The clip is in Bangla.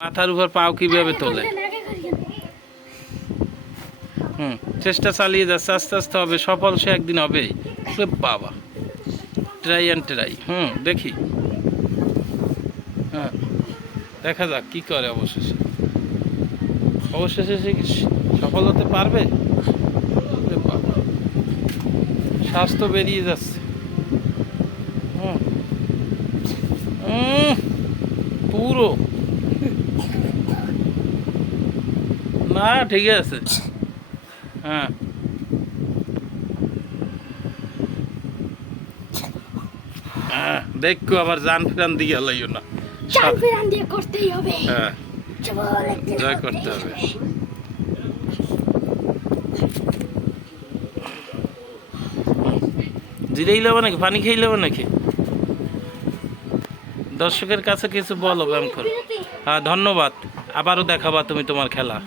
মাথার উপর পাও কিভাবে তোলে। চেষ্টা চালিয়ে যাচ্ছে, আস্তে আস্তে হবে, সফল সে একদিন হবেই। বাবা, ট্রাই অ্যান্ড ট্রাই। দেখি, হ্যাঁ দেখা যাক কি করে। অবশেষে সে কি সফল হতে পারবে? বাবা, শ্বাস তো বেরিয়ে যাচ্ছে। পুরো না, ঠিক আছে। হ্যাঁ, দেখো আবার জান ফিরান দিয়ে লাইও না। জান ফিরান দিয়ে করতেই হবে। হ্যাঁ, জয় করতে হবে। জিরেই নেবো নাকি, পানি খেয়ে নেবো নাকি? দর্শকের কাছে কিছু বলো ব্যায়াম করো। হ্যাঁ, ধন্যবাদ। আবারও দেখাবা তুমি তোমার খেলা।